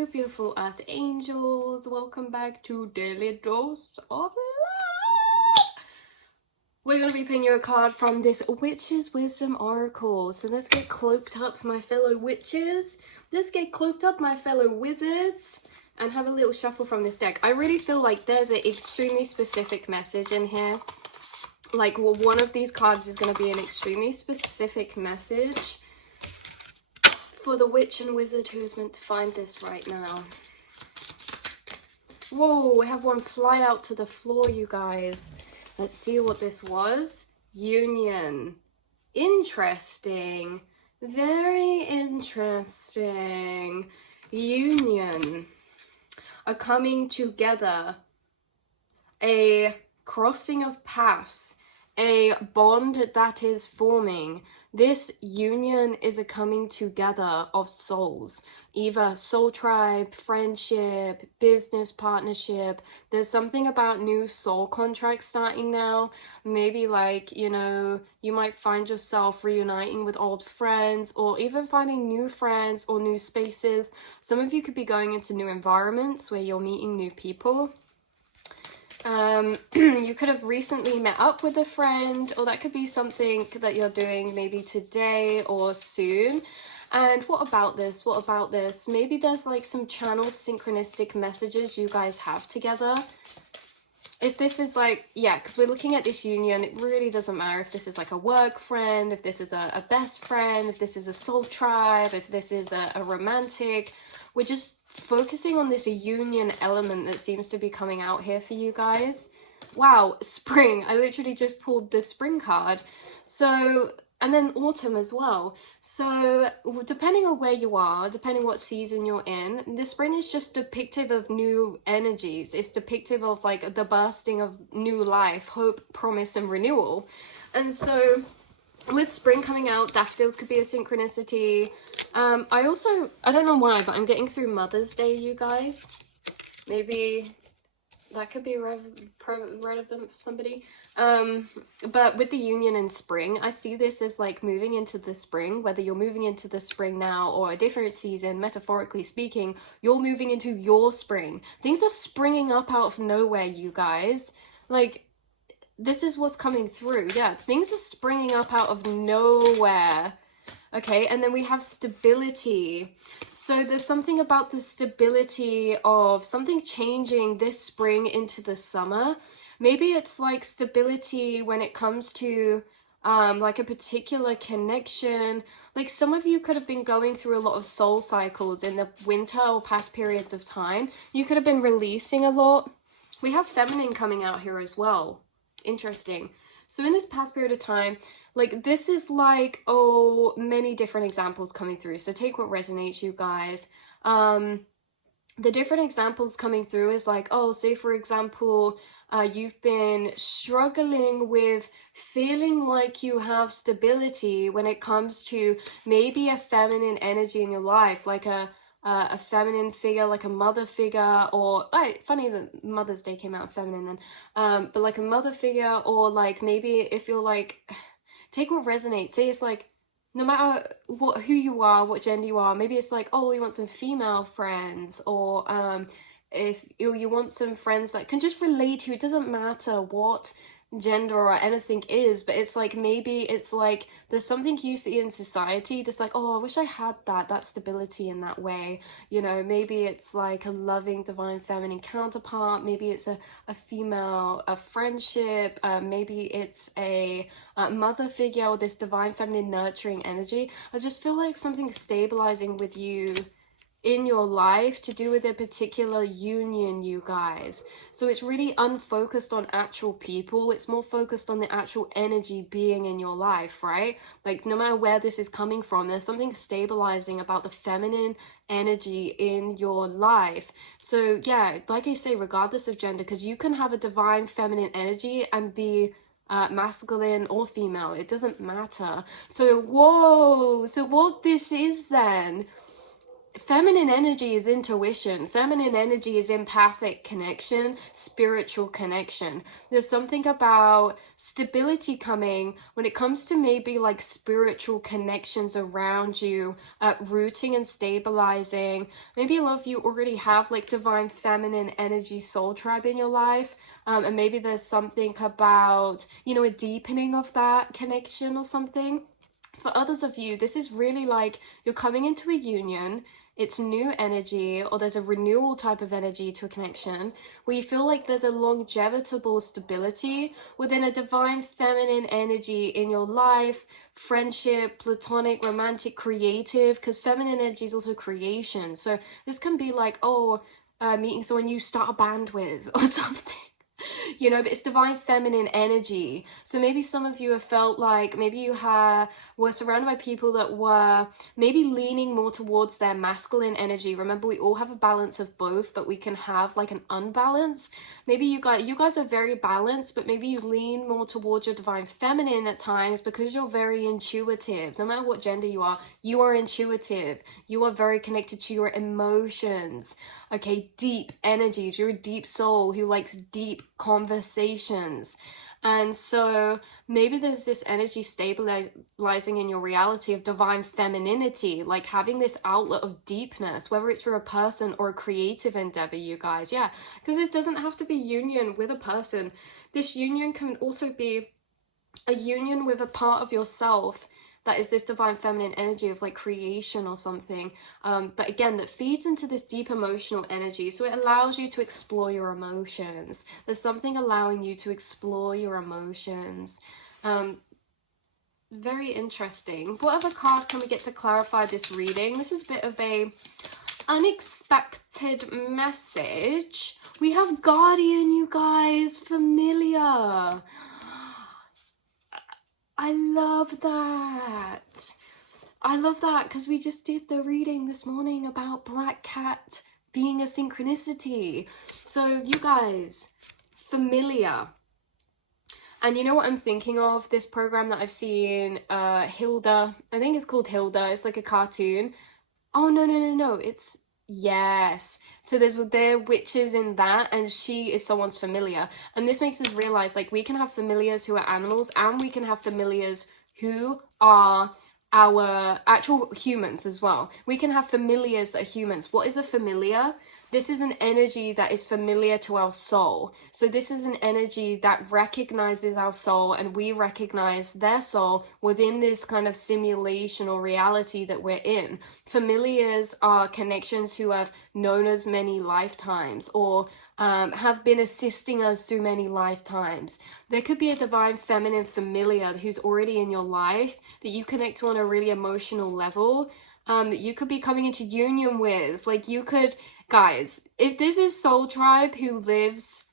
Hello, beautiful earth angels. Welcome back to Daily Dose of Love. We're going to be picking you a card from this Witch's Wisdom Oracle. So let's get cloaked up, my fellow witches. Let's get cloaked up, my fellow wizards. And have a little shuffle from this deck. I really feel like there's an extremely specific message in here. Like, well, one of these cards is going to be an extremely specific message for the witch and wizard who is meant to find this right now. Whoa, we have one fly out to the floor, you guys. Let's see what this was. Union. Interesting. Very interesting. Union. A coming together. A crossing of paths. A bond that is forming. This union is a coming together of souls, either soul tribe, friendship, business partnership. There's something about new soul contracts starting now. Maybe like, you know, you might find yourself reuniting with old friends or even finding new friends or new spaces. Some of you could be going into new environments where you're meeting new people. You could have recently met up with a friend, or that could be something that you're doing maybe today or soon. And what about this? What about this? Maybe there's like some channeled synchronistic messages you guys have together. If this is like, yeah, because we're looking at this union, it really doesn't matter if this is like a work friend, if this is a best friend, if this is a soul tribe, if this is a romantic. We're just focusing on this union element that seems to be coming out here for you guys. Wow, spring. I literally just pulled the spring card. So, and then autumn as well. So depending on where you are, depending what season you're in, the spring is just depictive of new energies. It's depictive of like the bursting of new life, hope, promise, and renewal. And so with spring coming out, daffodils could be a synchronicity. I don't know why, but I'm getting through Mother's Day, you guys. Maybe that could be relevant for somebody. But with the union in spring, I see this as like moving into the spring, whether you're moving into the spring now or a different season, metaphorically speaking, you're moving into your spring. Things are springing up out of nowhere, you guys. Like, this is what's coming through. Yeah, things are springing up out of nowhere. Okay, and then we have stability. So there's something about the stability of something changing this spring into the summer. Maybe it's like stability when it comes to like a particular connection. Like some of you could have been going through a lot of soul cycles in the winter or past periods of time. You could have been releasing a lot. We have feminine coming out here as well. Interesting. So in this past period of time, like this is like, oh, many different examples coming through. So take what resonates, you guys. The different examples coming through is like, oh, say for example, you've been struggling with feeling like you have stability when it comes to maybe a feminine energy in your life, like a feminine figure, like a mother figure, or funny that Mother's Day came out feminine then, but like a mother figure, or like maybe if you're like, take what resonates. Say it's like, no matter who you are, what gender you are, maybe it's like, oh, you want some female friends, or if you want some friends that can just relate to you. It doesn't matter what gender or anything is, but it's like, maybe it's like there's something you see in society that's like, oh, I wish I had that stability in that way, you know. Maybe it's like a loving divine feminine counterpart, maybe it's a female friendship, maybe it's a mother figure, or this divine feminine nurturing energy. I just feel like something stabilizing with you in your life to do with a particular union, you guys. So it's really unfocused on actual people. It's more focused on the actual energy being in your life, right? Like no matter where this is coming from, there's something stabilizing about the feminine energy in your life. So yeah, like I say, regardless of gender, because you can have a divine feminine energy and be masculine or female. It doesn't matter. So whoa, so what this is then feminine energy is intuition. Feminine energy is empathic connection, spiritual connection. There's something about stability coming when it comes to maybe like spiritual connections around you, rooting and stabilizing. Maybe a lot of you already have like divine feminine energy soul tribe in your life. And maybe there's something about, you know, a deepening of that connection or something. For others of you, this is really like you're coming into a union, it's new energy, or there's a renewal type of energy to a connection where you feel like there's a longevitable stability within a divine feminine energy in your life, friendship, platonic, romantic, creative, because feminine energy is also creation. So this can be like, meeting someone you start a band with or something. You know, but it's divine feminine energy. So maybe some of you have felt like maybe you were surrounded by people that were maybe leaning more towards their masculine energy. Remember, we all have a balance of both, but we can have like an unbalance. Maybe you guys are very balanced, but maybe you lean more towards your divine feminine at times because you're very intuitive. No matter what gender you are intuitive. You are very connected to your emotions. Okay, deep energies. You're a deep soul who likes deep conversations. And so maybe there's this energy stabilizing in your reality of divine femininity, like having this outlet of deepness, whether it's for a person or a creative endeavor, you guys. Yeah, because this doesn't have to be union with a person. This union can also be a union with a part of yourself that is this divine feminine energy of like creation or something, but again that feeds into this deep emotional energy, so it allows you to explore your emotions. There's something allowing you to explore your emotions. Very interesting. What other card can we get to clarify this reading? This is a bit of a unexpected message. We have guardian, you guys. Familiar. I love that. I love that because we just did the reading this morning about Black Cat being a synchronicity. So you guys, familiar. And you know what I'm thinking of? This program that I've seen, Hilda. I think it's called Hilda. It's like a cartoon. Oh, no. It's... Yes. So there are witches in that, and she is someone's familiar. And this makes us realize, like, we can have familiars who are animals, and we can have familiars who are our actual humans as well. We can have familiars that are humans. What is a familiar? This is an energy that is familiar to our soul. So this is an energy that recognizes our soul, and we recognize their soul within this kind of simulation or reality that we're in. Familiars are connections who have known us many lifetimes, or have been assisting us through many lifetimes. There could be a divine feminine familiar who's already in your life that you connect to on a really emotional level, that you could be coming into union with. Like, you could... Guys, if this is Soul Tribe who lives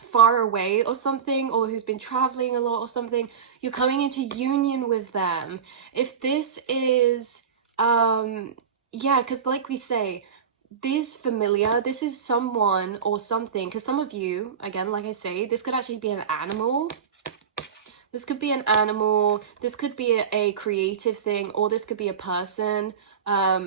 far away or something, or who's been traveling a lot or something, you're coming into union with them. If this is, because like we say, this familiar, this is someone or something, because some of you, again, like I say, this could actually be an animal. This could be an animal, this could be a creative thing, or this could be a person,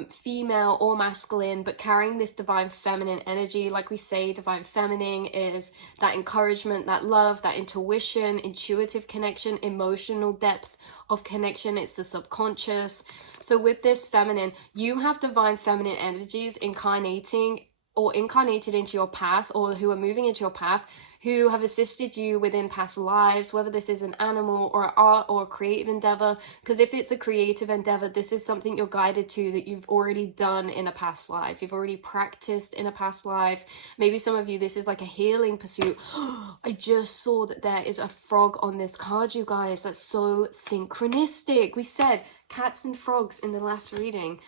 female or masculine, but carrying this divine feminine energy. Like we say, divine feminine is that encouragement, that love, that intuition, intuitive connection, emotional depth of connection. It's the subconscious. So with this feminine, you have divine feminine energies incarnating or incarnated into your path, or who are moving into your path, who have assisted you within past lives, whether this is an animal or art or a creative endeavor. Because if it's a creative endeavor, this is something you're guided to that you've already done in a past life. You've already practiced in a past life. Maybe some of you, this is like a healing pursuit. I just saw that there is a frog on this card, you guys. That's so synchronistic. We said cats and frogs in the last reading.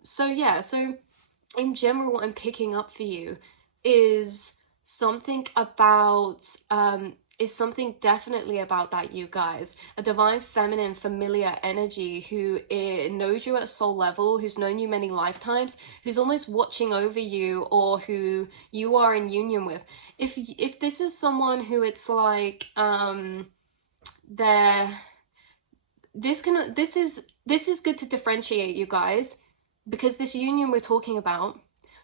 So in general, what I'm picking up for you is something about, is something definitely about that, you guys. A divine feminine familiar energy who knows you at a soul level, who's known you many lifetimes, who's almost watching over you, or who you are in union with. If this is someone who it's like, this is good to differentiate, you guys. because this union we're talking about,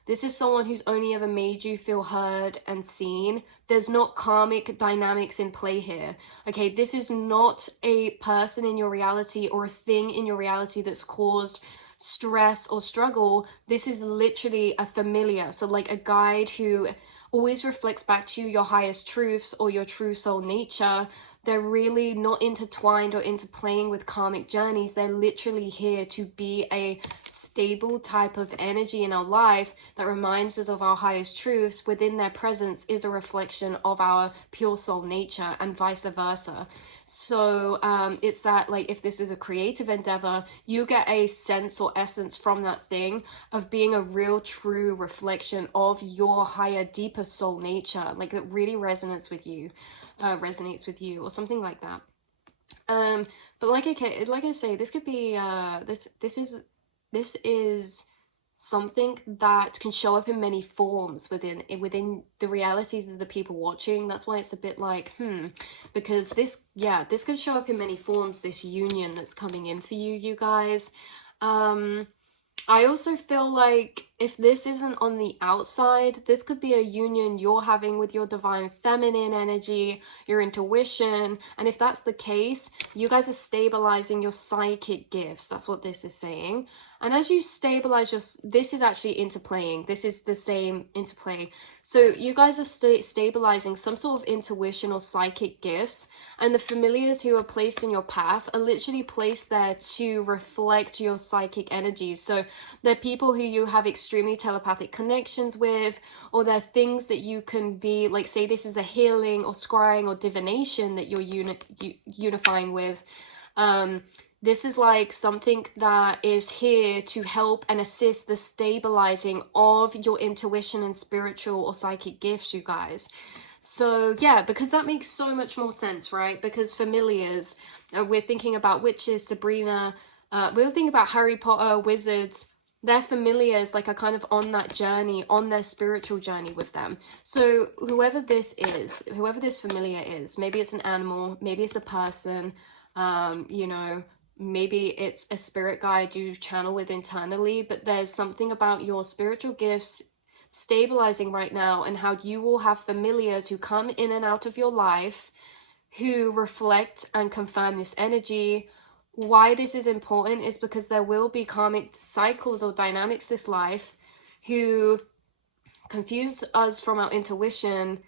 this is someone who's only ever made you feel heard and seen. There's not karmic dynamics in play here. Okay, this is not a person in your reality or a thing in your reality that's caused stress or struggle. This is literally a familiar, so like a guide who always reflects back to you your highest truths or your true soul nature. They're really not intertwined or interplaying with karmic journeys. They're literally here to be a stable type of energy in our life that reminds us of our highest truths. Within their presence is a reflection of our pure soul nature, and vice versa. So it's that, like, if this is a creative endeavor, you get a sense or essence from that thing of being a real true reflection of your higher, deeper soul nature. Like, it really resonates with you, or something like that. But like I say, this could be this is something that can show up in many forms within the realities of the people watching. That's why it's a bit like, because this could show up in many forms, this union that's coming in for you guys. I also feel like if this isn't on the outside, this could be a union you're having with your divine feminine energy, your intuition. And if that's the case, you guys are stabilizing your psychic gifts. That's what this is saying. And as you stabilize this is actually interplaying. This is the same interplay. So you guys are stabilizing some sort of intuition or psychic gifts. And the familiars who are placed in your path are literally placed there to reflect your psychic energies. So they're people who you have extremely telepathic connections with, or they're things that you can be, like, say this is a healing or scrying or divination that you're unifying with. This is like something that is here to help and assist the stabilizing of your intuition and spiritual or psychic gifts, you guys. So yeah, because that makes so much more sense, right? Because familiars, we're thinking about witches, Sabrina, we're thinking about Harry Potter, wizards. Their familiars, like, are kind of on that journey, on their spiritual journey with them. So whoever this familiar is, maybe it's an animal, maybe it's a person, you know, maybe it's a spirit guide you channel with internally, but there's something about your spiritual gifts stabilizing right now, and how you will have familiars who come in and out of your life who reflect and confirm this energy. Why this is important is because there will be karmic cycles or dynamics this life who confuse us from our intuition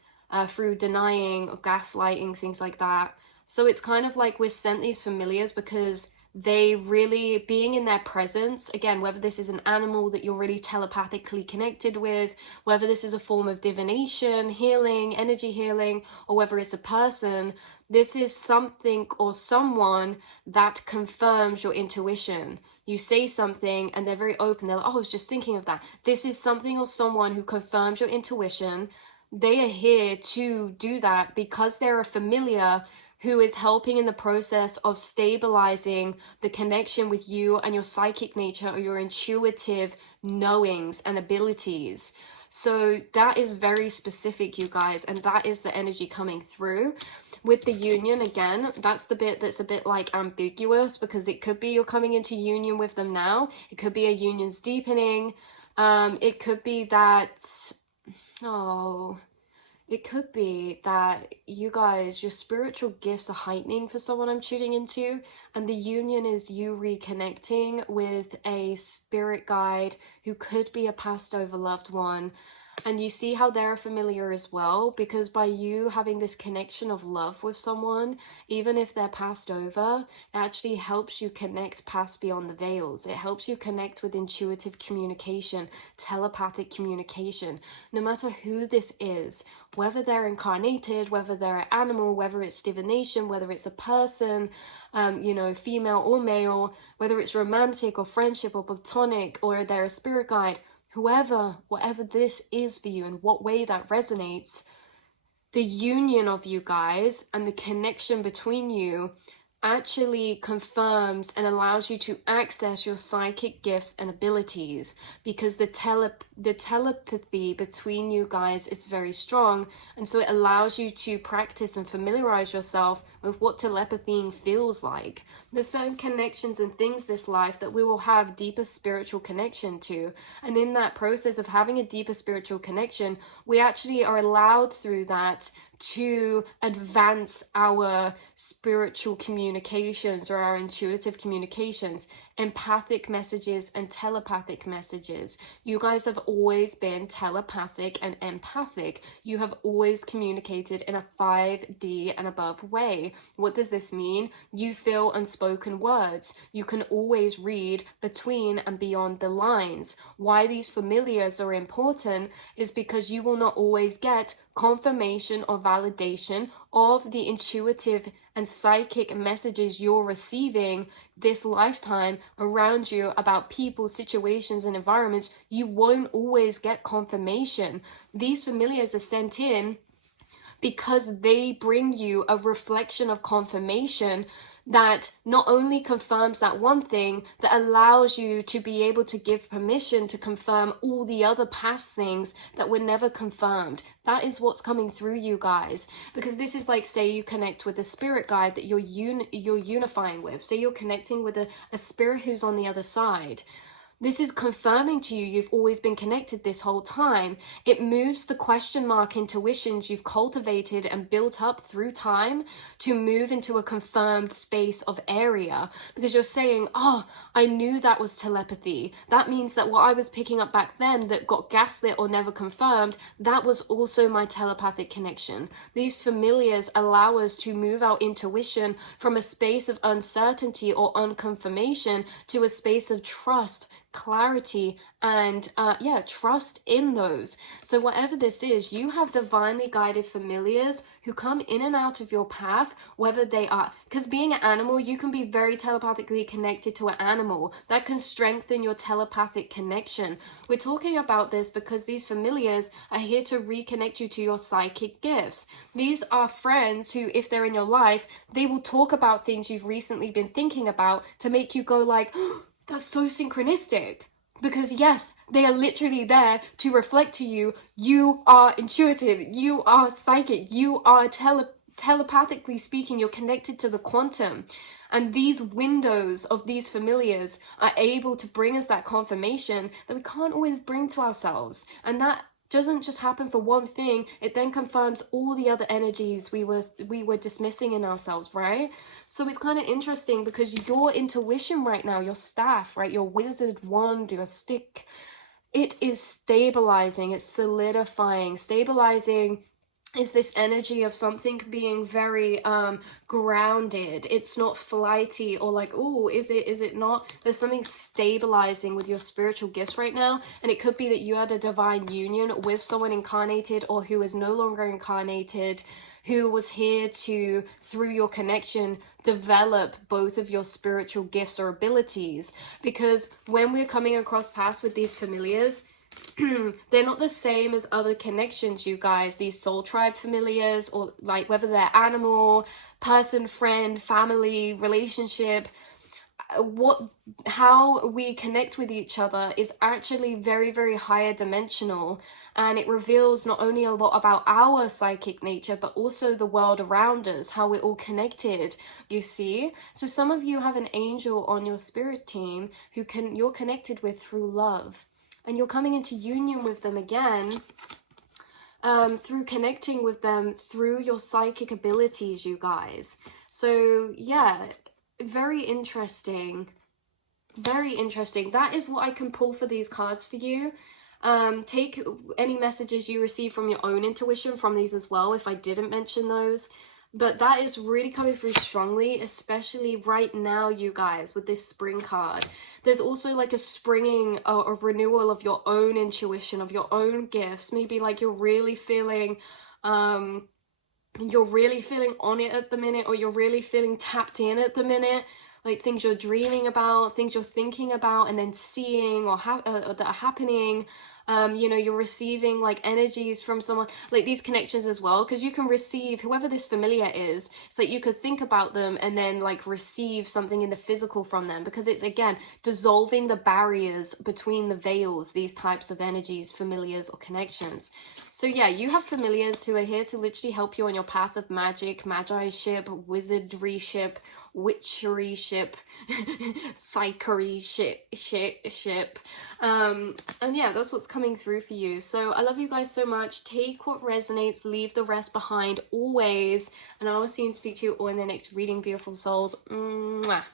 through denying or gaslighting, things like that. So it's kind of like we're sent these familiars because they really, being in their presence, again, whether this is an animal that you're really telepathically connected with, whether this is a form of divination, healing, energy healing, or whether it's a person, this is something or someone that confirms your intuition. You say something and they're very open. They're like, oh, I was just thinking of that. This is something or someone who confirms your intuition. They are here to do that because they're a familiar who is helping in the process of stabilizing the connection with you and your psychic nature or your intuitive knowings and abilities. So that is very specific, you guys, and that is the energy coming through. With the union, again, that's the bit that's a bit like ambiguous, because it could be you're coming into union with them now. It could be a union's deepening. It could be that, it could be that you guys, your spiritual gifts are heightening for someone I'm tuning into, and the union is you reconnecting with a spirit guide who could be a passed over loved one. And you see how they're familiar as well, because by you having this connection of love with someone, even if they're passed over, it actually helps you connect past beyond the veils. It helps you connect with intuitive communication, telepathic communication, no matter who this is, whether they're incarnated, whether they're an animal, whether it's divination, whether it's a person, you know, female or male, whether it's romantic or friendship or platonic, or they're a spirit guide. Whatever this is for you and what way that resonates, the union of you guys and the connection between you actually confirms and allows you to access your psychic gifts and abilities, because the telepathy between you guys is very strong, and so it allows you to practice and familiarize yourself with what telepathy feels like. There's certain connections and things this life that we will have deeper spiritual connection to. And in that process of having a deeper spiritual connection, we actually are allowed through that to advance our spiritual communications or our intuitive communications, empathic messages and telepathic messages. You guys have always been telepathic and empathic. You have always communicated in a 5D and above way. What does this mean? You feel unspoken words. You can always read between and beyond the lines. Why these familiars are important is because you will not always get confirmation or validation of the intuitive and psychic messages you're receiving this lifetime around you about people, situations, and environments. You won't always get confirmation. These familiars are sent in because they bring you a reflection of confirmation that not only confirms that one thing, that allows you to be able to give permission to confirm all the other past things that were never confirmed. That is what's coming through, you guys, because this is like, say you connect with a spirit guide that you're unifying with. Say you're connecting with a spirit who's on the other side. This is confirming to you you've always been connected this whole time. It moves the question mark intuitions you've cultivated and built up through time to move into a confirmed space of area, because you're saying, oh, I knew that was telepathy. That means that what I was picking up back then that got gaslit or never confirmed, that was also my telepathic connection. These familiars allow us to move our intuition from a space of uncertainty or unconfirmation to a space of trust, clarity, and trust in those. So whatever this is, you have divinely guided familiars who come in and out of your path, whether they are, because being an animal, you can be very telepathically connected to an animal. That can strengthen your telepathic connection. We're talking about this because these familiars are here to reconnect you to your psychic gifts. These are friends who, if they're in your life, they will talk about things you've recently been thinking about to make you go like, that's so synchronistic. Because yes, they are literally there to reflect to you, you are intuitive, you are psychic, you are telepathically speaking, you're connected to the quantum. And these windows of these familiars are able to bring us that confirmation that we can't always bring to ourselves. And that doesn't just happen for one thing, it then confirms all the other energies we were dismissing in ourselves, right? So it's kind of interesting because your intuition right now, your staff, right, your wizard wand, your stick, it is stabilizing, it's solidifying. Stabilizing is this energy of something being very grounded. It's not flighty or like, oh, is it not? There's something stabilizing with your spiritual gifts right now, and it could be that you had a divine union with someone incarnated or who is no longer incarnated, who was here to, through your connection, develop both of your spiritual gifts or abilities. Because when we're coming across paths with these familiars, they're not the same as other connections, you guys. These soul tribe familiars, or like whether they're animal, person, friend, family, relationship, how we connect with each other is actually very, very higher dimensional, and it reveals not only a lot about our psychic nature but also the world around us, how we're all connected, you see. So some of you have an angel on your spirit team who you're connected with through love, and you're coming into union with them again through connecting with them through your psychic abilities, you guys. So yeah, very interesting. Very interesting. That is what I can pull for these cards for you. Take any messages you receive from your own intuition from these as well, if I didn't mention those. But that is really coming through strongly, especially right now, you guys, with this spring card. There's also like a springing, a renewal of your own intuition, of your own gifts. Maybe like you're really feeling on it at the minute, or you're really feeling tapped in at the minute. like things you're dreaming about, things you're thinking about and then seeing or that are happening. You know, you're receiving like energies from someone, like these connections as well, because you can receive whoever this familiar is, so that you could think about them and then like receive something in the physical from them, because it's again dissolving the barriers between the veils, these types of energies, familiars or connections. So yeah, you have familiars who are here to literally help you on your path of magic, magi-ship, wizardry-ship, witchery-ship, psychery-ship. And yeah, that's what's coming through for you. So I love you guys so much. Take what resonates, leave the rest behind always. And I will see and speak to you all in the next reading, beautiful souls. Mwah.